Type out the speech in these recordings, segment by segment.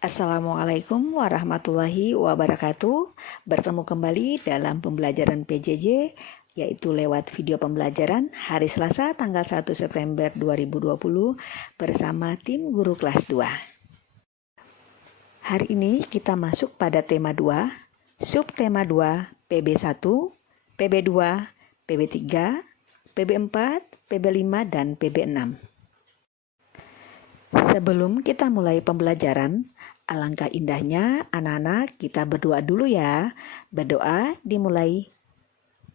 Assalamualaikum warahmatullahi wabarakatuh. Bertemu kembali dalam pembelajaran PJJ, yaitu lewat video pembelajaran hari Selasa tanggal 1 September 2020 bersama tim guru kelas 2. Hari ini kita masuk pada tema 2, subtema 2, PB1, PB2, PB3, PB4, PB5, dan PB6. Sebelum kita mulai pembelajaran, alangkah indahnya anak-anak kita berdoa dulu ya. Berdoa dimulai.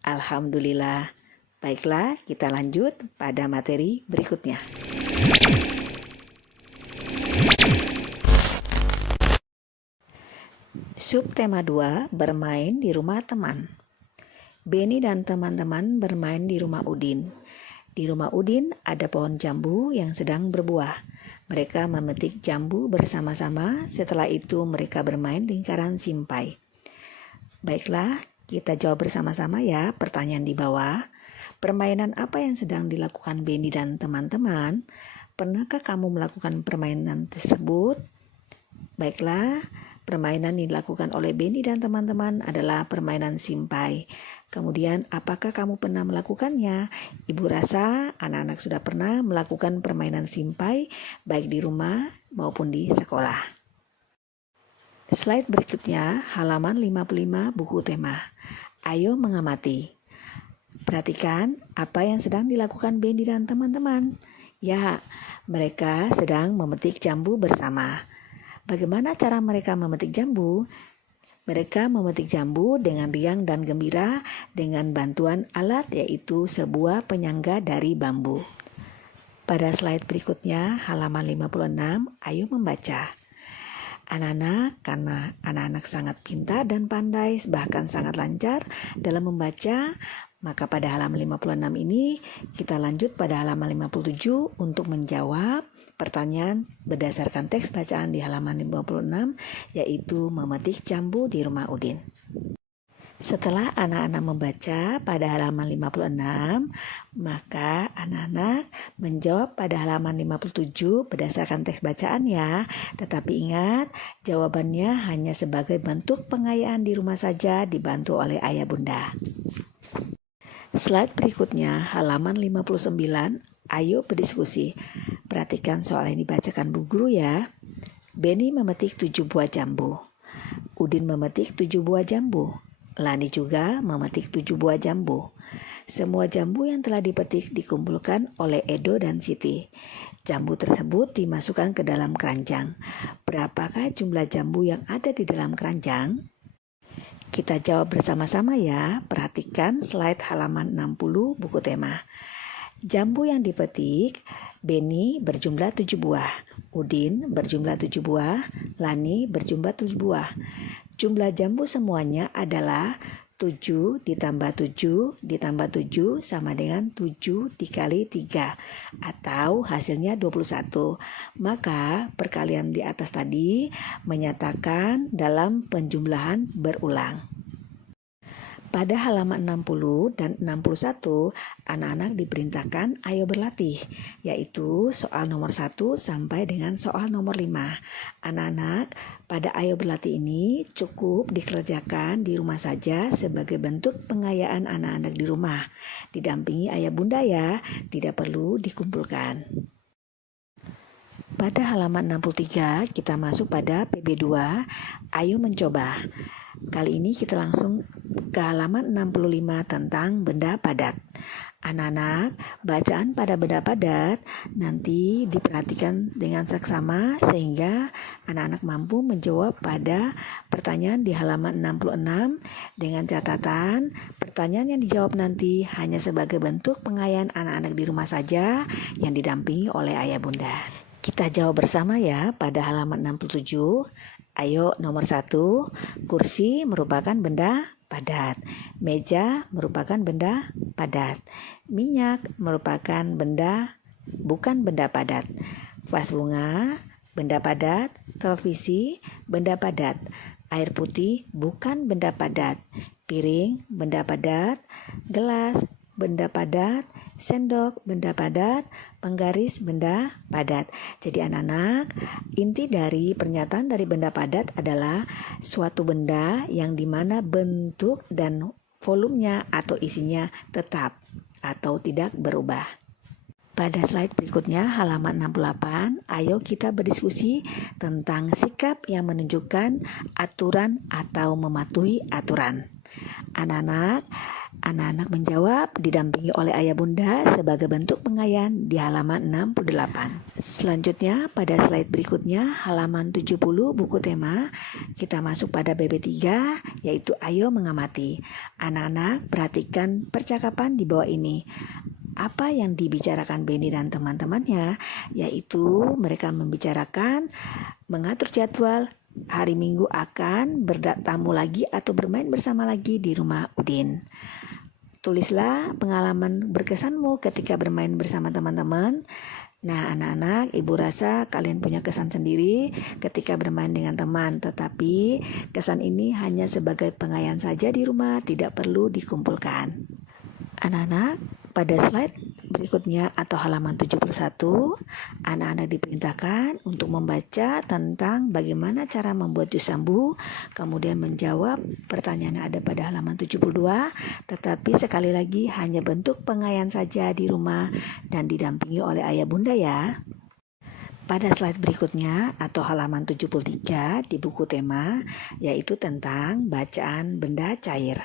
Alhamdulillah. Baiklah, kita lanjut pada materi berikutnya. Subtema 2, bermain di rumah teman. Beni dan teman-teman bermain di rumah Udin. Di rumah Udin ada pohon jambu yang sedang berbuah. Mereka memetik jambu bersama-sama, setelah itu mereka bermain lingkaran simpai. Baiklah, kita jawab bersama-sama ya pertanyaan di bawah. Permainan apa yang sedang dilakukan Beni dan teman-teman? Pernahkah kamu melakukan permainan tersebut? Baiklah, permainan yang dilakukan oleh Beni dan teman-teman adalah permainan simpai. Kemudian, apakah kamu pernah melakukannya? Ibu rasa anak-anak sudah pernah melakukan permainan simpai, baik di rumah maupun di sekolah. Slide berikutnya, halaman 55 buku tema. Ayo mengamati. Perhatikan apa yang sedang dilakukan Beni dan teman-teman. Ya, mereka sedang memetik jambu bersama. Bagaimana cara mereka memetik jambu? Mereka memetik jambu dengan riang dan gembira dengan bantuan alat, yaitu sebuah penyangga dari bambu. Pada slide berikutnya, halaman 56, ayo membaca. Anak-anak, karena anak-anak sangat pintar dan pandai, bahkan sangat lancar dalam membaca, maka pada halaman 56 ini kita lanjut pada halaman 57 untuk menjawab pertanyaan berdasarkan teks bacaan di halaman 56, yaitu memetik jambu di rumah Udin. Setelah anak-anak membaca pada halaman 56, maka anak-anak menjawab pada halaman 57 berdasarkan teks bacaan ya. Tetapi ingat, jawabannya hanya sebagai bentuk pengayaan di rumah saja dibantu oleh ayah bunda. Slide berikutnya, halaman 59, ayo berdiskusi. Perhatikan soal yang dibacakan Bu Guru ya. Beni memetik 7 buah jambu. Udin memetik 7 buah jambu. Lani juga memetik 7 buah jambu. Semua jambu yang telah dipetik dikumpulkan oleh Edo dan Siti. Jambu tersebut dimasukkan ke dalam keranjang. Berapakah jumlah jambu yang ada di dalam keranjang? Kita jawab bersama-sama ya. Perhatikan slide halaman 60 buku tema. Jambu yang dipetik Beni berjumlah 7 buah, Udin berjumlah 7 buah, Lani berjumlah 7 buah. Jumlah jambu semuanya adalah 7 ditambah 7 ditambah 7 sama dengan 7 dikali 3 atau hasilnya 21. Maka perkalian di atas tadi menyatakan dalam penjumlahan berulang. Pada halaman 60 dan 61, anak-anak diperintahkan ayo berlatih, yaitu soal nomor 1 sampai dengan soal nomor 5. Anak-anak, pada ayo berlatih ini cukup dikerjakan di rumah saja sebagai bentuk pengayaan anak-anak di rumah. Didampingi ayah bunda ya, tidak perlu dikumpulkan. Pada halaman 63, kita masuk pada PB2, ayo mencoba. Kali ini kita langsung ke halaman 65 tentang benda padat. Anak-anak, bacaan pada benda padat nanti diperhatikan dengan seksama sehingga anak-anak mampu menjawab pada pertanyaan di halaman 66 dengan catatan pertanyaan yang dijawab nanti hanya sebagai bentuk pengayaan anak-anak di rumah saja yang didampingi oleh ayah bunda. Kita jawab bersama ya pada halaman 67. Ayo nomor 1, kursi merupakan benda padat. Meja merupakan benda padat. Minyak merupakan bukan benda padat. Vas bunga, benda padat. Televisi, benda padat. Air putih bukan benda padat. Piring, benda padat. Gelas, benda padat. Sendok, benda padat. penggaris benda padat. Jadi anak-anak, inti dari pernyataan dari benda padat adalah suatu benda yang dimana bentuk dan volumenya atau isinya tetap atau tidak berubah. Pada slide berikutnya halaman 68, ayo kita berdiskusi tentang sikap yang menunjukkan aturan atau mematuhi aturan. Anak-anak menjawab didampingi oleh ayah bunda sebagai bentuk pengayaan di halaman 68. Selanjutnya pada slide berikutnya halaman 70 buku tema, kita masuk pada BB3 yaitu ayo mengamati. Anak-anak perhatikan percakapan di bawah ini. Apa yang dibicarakan Benny dan teman-temannya, yaitu mereka membicarakan mengatur jadwal hari Minggu akan bertamu lagi atau bermain bersama lagi di rumah Udin. Tulislah pengalaman berkesanmu ketika bermain bersama teman-teman. Nah anak-anak, ibu rasa kalian punya kesan sendiri ketika bermain dengan teman, tetapi kesan ini hanya sebagai pengayaan saja di rumah, tidak perlu dikumpulkan. Anak-anak, pada slide berikutnya atau halaman 71, anak-anak diperintahkan untuk membaca tentang bagaimana cara membuat jus sambu, kemudian menjawab pertanyaan yang ada pada halaman 72, tetapi sekali lagi hanya bentuk pengayaan saja di rumah dan didampingi oleh ayah bunda ya. Pada slide berikutnya atau halaman 73 di buku tema yaitu tentang bacaan benda cair.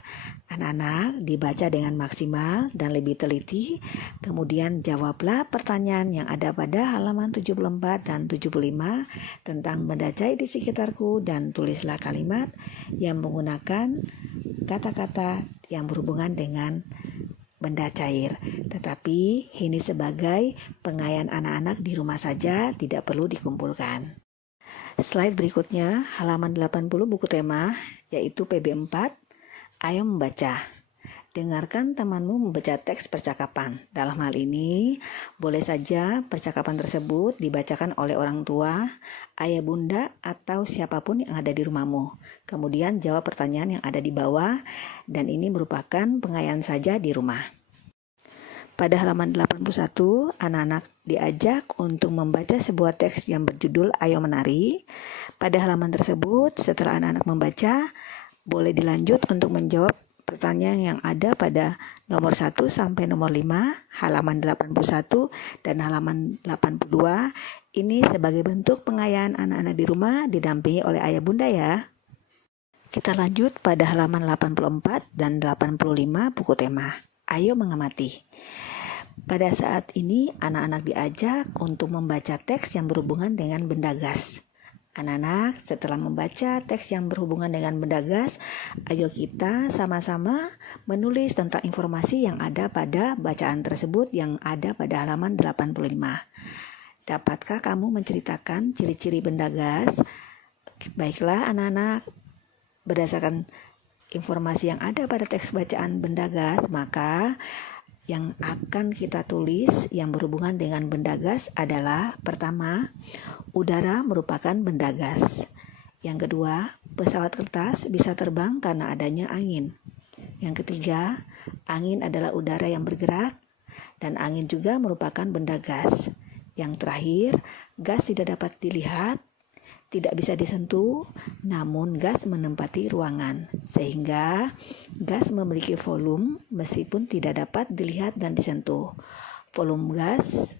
Anak-anak dibaca dengan maksimal dan lebih teliti, kemudian jawablah pertanyaan yang ada pada halaman 74 dan 75 tentang benda cair di sekitarku dan tulislah kalimat yang menggunakan kata-kata yang berhubungan dengan benda cair, tetapi ini sebagai pengayaan anak-anak di rumah saja, tidak perlu dikumpulkan. Slide berikutnya halaman 80 buku tema yaitu PB4, ayo membaca. Dengarkan temanmu membaca teks percakapan. Dalam hal ini, boleh saja percakapan tersebut dibacakan oleh orang tua, ayah bunda, atau siapapun yang ada di rumahmu. Kemudian jawab pertanyaan yang ada di bawah, dan ini merupakan pengayaan saja di rumah. Pada halaman 81, anak-anak diajak untuk membaca sebuah teks yang berjudul Ayo Menari. Pada halaman tersebut, setelah anak-anak membaca, boleh dilanjut untuk menjawab pertanyaan yang ada pada nomor 1 sampai nomor 5, halaman 81 dan halaman 82. Ini sebagai bentuk pengayaan anak-anak di rumah didampingi oleh ayah bunda ya. Kita lanjut pada halaman 84 dan 85 buku tema. Ayo mengamati. Pada saat ini anak-anak diajak untuk membaca teks yang berhubungan dengan benda gas. Anak-anak, setelah membaca teks yang berhubungan dengan benda gas, ayo kita sama-sama menulis tentang informasi yang ada pada bacaan tersebut yang ada pada halaman 85. Dapatkah kamu menceritakan ciri-ciri benda gas? Baiklah anak-anak, berdasarkan informasi yang ada pada teks bacaan benda gas, maka yang akan kita tulis yang berhubungan dengan benda gas adalah pertama, udara merupakan benda gas. Yang kedua, pesawat kertas bisa terbang karena adanya angin. Yang ketiga, angin adalah udara yang bergerak dan angin juga merupakan benda gas. Yang terakhir, gas tidak dapat dilihat, tidak bisa disentuh, namun gas menempati ruangan, sehingga gas memiliki volume meskipun tidak dapat dilihat dan disentuh. Volume gas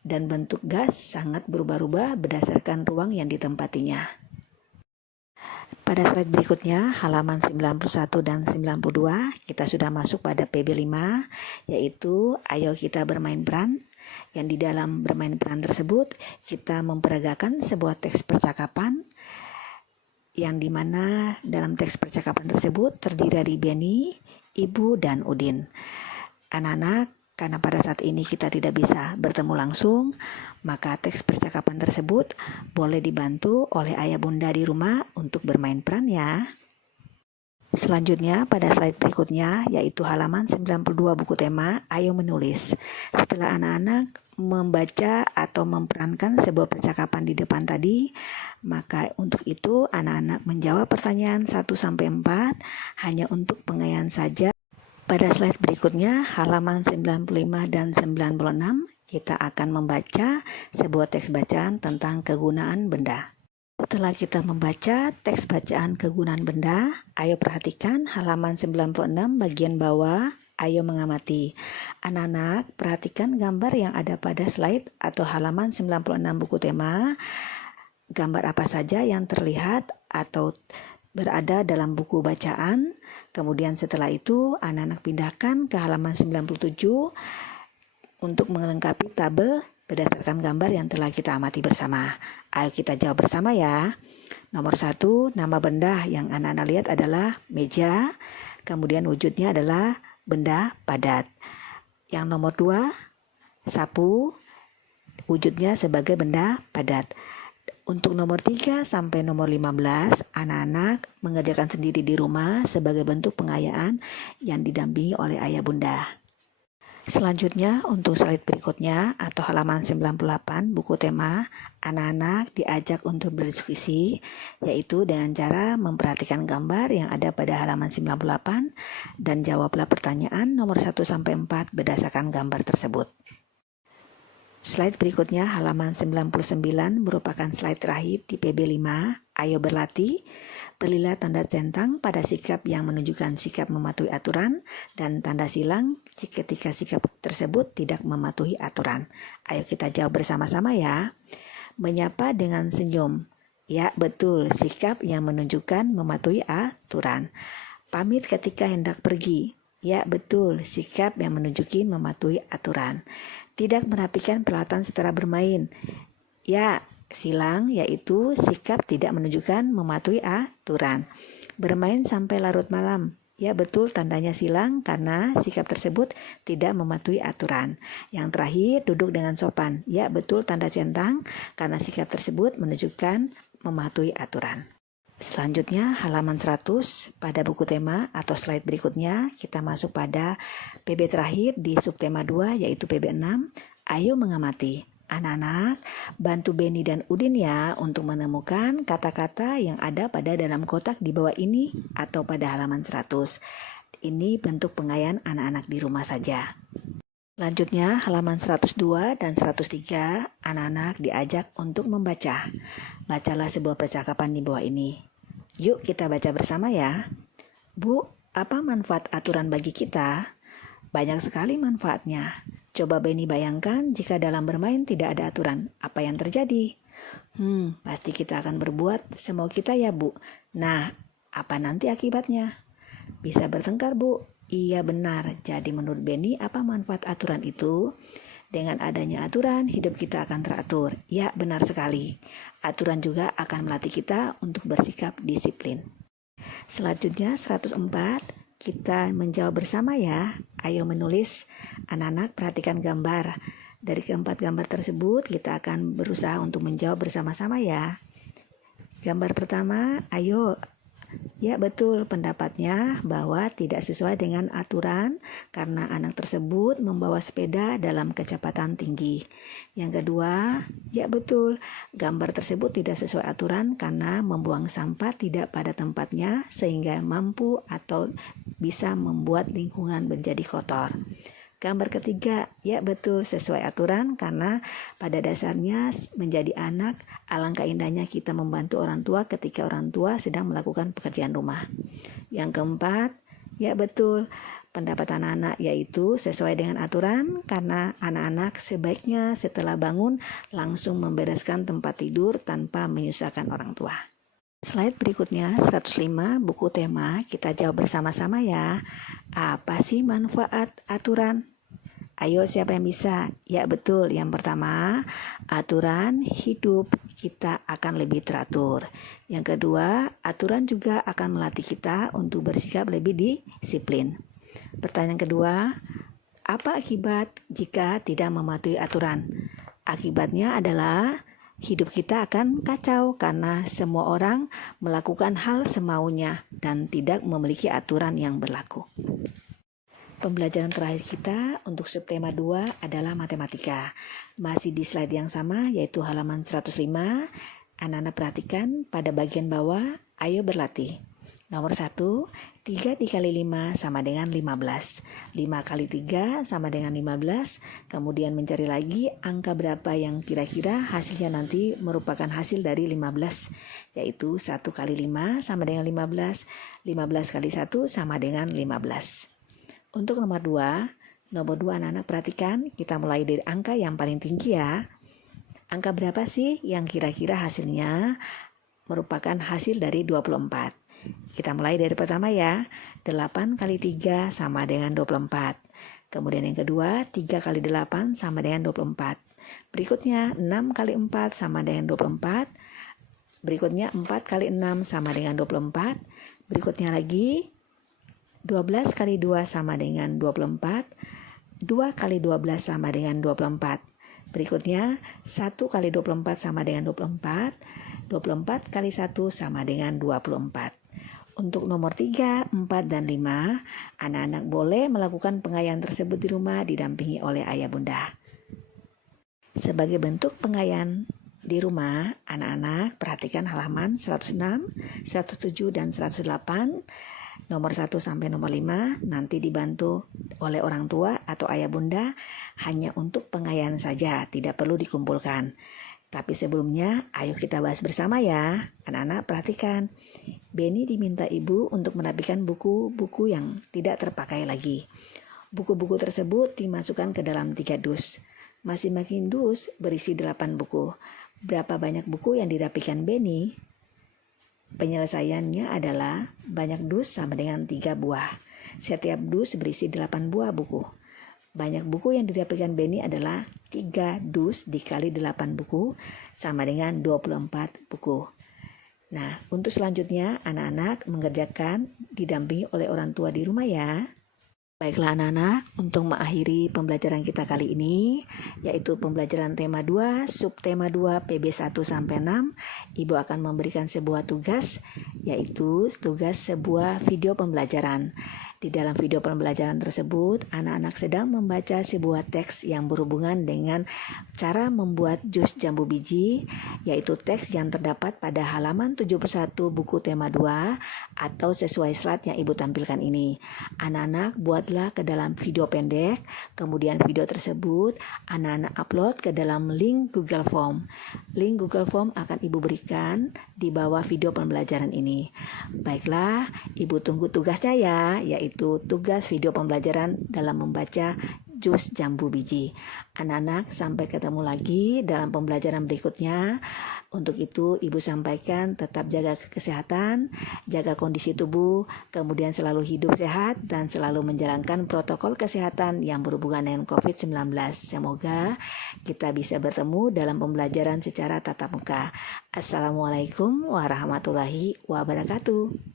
dan bentuk gas sangat berubah-ubah berdasarkan ruang yang ditempatinya. Pada slide berikutnya, halaman 91 dan 92, kita sudah masuk pada PB5, yaitu ayo kita bermain peran. Yang di dalam bermain peran tersebut, kita memperagakan sebuah teks percakapan yang dimana dalam teks percakapan tersebut terdiri dari Benny, Ibu, dan Udin. Anak-anak, karena pada saat ini kita tidak bisa bertemu langsung, maka teks percakapan tersebut boleh dibantu oleh ayah bunda di rumah untuk bermain peran ya. Selanjutnya pada slide berikutnya yaitu halaman 92 buku tema Ayo Menulis. Setelah anak-anak membaca atau memperankan sebuah percakapan di depan tadi, maka untuk itu anak-anak menjawab pertanyaan 1-4 hanya untuk pengayaan saja. Pada slide berikutnya halaman 95 dan 96 kita akan membaca sebuah teks bacaan tentang kegunaan benda. Setelah kita membaca teks bacaan kegunaan benda, ayo perhatikan halaman 96 bagian bawah. Ayo mengamati. Anak-anak, perhatikan gambar yang ada pada slide atau halaman 96 buku tema. Gambar apa saja yang terlihat atau berada dalam buku bacaan. Kemudian setelah itu, anak-anak pindahkan ke halaman 97 untuk melengkapi tabel berdasarkan gambar yang telah kita amati bersama. Ayo kita jawab bersama ya. Nomor 1, nama benda yang anak-anak lihat adalah meja. Kemudian wujudnya adalah benda padat. Yang nomor 2, sapu. Wujudnya sebagai benda padat. Untuk nomor 3 sampai nomor 15, anak-anak mengerjakan sendiri di rumah sebagai bentuk pengayaan yang didampingi oleh ayah bunda. Selanjutnya, untuk slide berikutnya atau halaman 98 buku tema, anak-anak diajak untuk berdiskusi, yaitu dengan cara memperhatikan gambar yang ada pada halaman 98 dan jawablah pertanyaan nomor 1-4 berdasarkan gambar tersebut. Slide berikutnya halaman 99 merupakan slide terakhir di PB5. Ayo berlatih. Berilah tanda centang pada sikap yang menunjukkan sikap mematuhi aturan dan tanda silang ketika sikap tersebut tidak mematuhi aturan. Ayo kita jawab bersama-sama ya. Menyapa dengan senyum. Ya, betul, sikap yang menunjukkan mematuhi aturan. Pamit ketika hendak pergi. Ya, betul, sikap yang menunjukin mematuhi aturan. Tidak merapikan peralatan setelah bermain. Ya, silang yaitu sikap tidak menunjukkan mematuhi aturan. Bermain sampai larut malam. Ya, betul, tandanya silang karena sikap tersebut tidak mematuhi aturan. Yang terakhir, duduk dengan sopan. Ya, betul, tanda centang karena sikap tersebut menunjukkan mematuhi aturan. Selanjutnya halaman 100 pada buku tema atau slide berikutnya kita masuk pada PB terakhir di subtema 2 yaitu PB6. Ayo mengamati. Anak-anak, bantu Beni dan Udin ya untuk menemukan kata-kata yang ada pada dalam kotak di bawah ini atau pada halaman 100. Ini bentuk pengayaan anak-anak di rumah saja. Selanjutnya halaman 102 dan 103, anak-anak diajak untuk membaca. Bacalah sebuah percakapan di bawah ini. Yuk kita baca bersama ya. Bu, apa manfaat aturan bagi kita? Banyak sekali manfaatnya. Coba Beni bayangkan jika dalam bermain tidak ada aturan, apa yang terjadi? Pasti kita akan berbuat semau kita ya Bu. Nah, apa nanti akibatnya? Bisa bertengkar Bu. Iya benar, jadi menurut Beni apa manfaat aturan itu? Dengan adanya aturan, hidup kita akan teratur. Ya, benar sekali. Aturan juga akan melatih kita untuk bersikap disiplin. Selanjutnya 104, kita menjawab bersama ya. Ayo menulis, anak-anak perhatikan gambar. Dari keempat gambar tersebut, kita akan berusaha untuk menjawab bersama-sama ya. Gambar pertama, ayo. Ya betul, pendapatnya bahwa tidak sesuai dengan aturan karena anak tersebut membawa sepeda dalam kecepatan tinggi. Yang kedua, ya betul, gambar tersebut tidak sesuai aturan karena membuang sampah tidak pada tempatnya sehingga mampu atau bisa membuat lingkungan menjadi kotor. Gambar ketiga, ya betul sesuai aturan karena pada dasarnya menjadi anak alangkah indahnya kita membantu orang tua ketika orang tua sedang melakukan pekerjaan rumah. Yang keempat, ya betul pendapat anak-anak yaitu sesuai dengan aturan karena anak-anak sebaiknya setelah bangun langsung membereskan tempat tidur tanpa menyusahkan orang tua. Slide berikutnya 105 buku tema, kita jawab bersama-sama ya. Apa sih manfaat aturan? Ayo siapa yang bisa? Ya betul, yang pertama aturan hidup kita akan lebih teratur. Yang kedua, aturan juga akan melatih kita untuk bersikap lebih disiplin. Pertanyaan kedua, apa akibat jika tidak mematuhi aturan? Akibatnya adalah hidup kita akan kacau karena semua orang melakukan hal semaunya dan tidak memiliki aturan yang berlaku. Pembelajaran terakhir kita untuk subtema 2 adalah matematika. Masih di slide yang sama yaitu halaman 105. Anak-anak perhatikan pada bagian bawah, ayo berlatih. Nomor 1, 3 dikali 5 sama dengan 15. 5 kali 3 sama dengan 15. Kemudian mencari lagi angka berapa yang kira-kira hasilnya nanti merupakan hasil dari 15. Yaitu 1 kali 5 sama dengan 15. 15 kali 1 sama dengan 15. Untuk nomor 2 anak-anak perhatikan, kita mulai dari angka yang paling tinggi ya. Angka berapa sih yang kira-kira hasilnya merupakan hasil dari 24? Kita mulai dari pertama ya. 8 kali 3 sama dengan 24. Kemudian yang kedua, 3 kali 8 sama dengan 24. Berikutnya 6 kali 4 sama dengan 24. Berikutnya 4 kali 6 sama dengan 24. Berikutnya lagi 12 kali 2 sama dengan 24. 2 kali 12 sama dengan 24. Berikutnya 1 kali 24 sama dengan 24. 24 kali 1 sama dengan 24. Untuk nomor 3, 4, dan 5, anak-anak boleh melakukan pengayaan tersebut di rumah didampingi oleh ayah bunda. Sebagai bentuk pengayaan di rumah, anak-anak perhatikan halaman 106, 107, dan 108. Nomor 1 sampai nomor 5 nanti dibantu oleh orang tua atau ayah bunda hanya untuk pengayaan saja, tidak perlu dikumpulkan. Tapi sebelumnya, ayo kita bahas bersama ya. Anak-anak perhatikan, Benny diminta ibu untuk merapikan buku-buku yang tidak terpakai lagi. Buku-buku tersebut dimasukkan ke dalam 3 dus. Masing-masing dus berisi 8 buku. Berapa banyak buku yang dirapikan Benny? Penyelesaiannya adalah banyak dus sama dengan 3 buah. Setiap dus berisi 8 buah buku. Banyak buku yang dirapikan Benny adalah 3 dus dikali 8 buku sama dengan 24 buku. Nah, untuk selanjutnya anak-anak mengerjakan didampingi oleh orang tua di rumah ya. Baiklah anak-anak, untuk mengakhiri pembelajaran kita kali ini, yaitu pembelajaran tema 2, subtema 2, PB 1 sampai 6, Ibu akan memberikan sebuah tugas, yaitu tugas sebuah video pembelajaran. Di dalam video pembelajaran tersebut, anak-anak sedang membaca sebuah teks yang berhubungan dengan cara membuat jus jambu biji, yaitu teks yang terdapat pada halaman 71 buku tema 2 atau sesuai slide yang Ibu tampilkan ini. Anak-anak buatlah ke dalam video pendek, kemudian video tersebut anak-anak upload ke dalam link Google Form. Link Google Form akan Ibu berikan di bawah video pembelajaran ini. Baiklah, Ibu tunggu tugasnya ya, yaitu tugas video pembelajaran dalam membaca jus jambu biji. Anak-anak, sampai ketemu lagi dalam pembelajaran berikutnya. Untuk itu Ibu sampaikan tetap jaga kesehatan, jaga kondisi tubuh, kemudian selalu hidup sehat dan selalu menjalankan protokol kesehatan yang berhubungan dengan COVID-19. Semoga kita bisa bertemu dalam pembelajaran secara tatap muka. Assalamualaikum warahmatullahi wabarakatuh.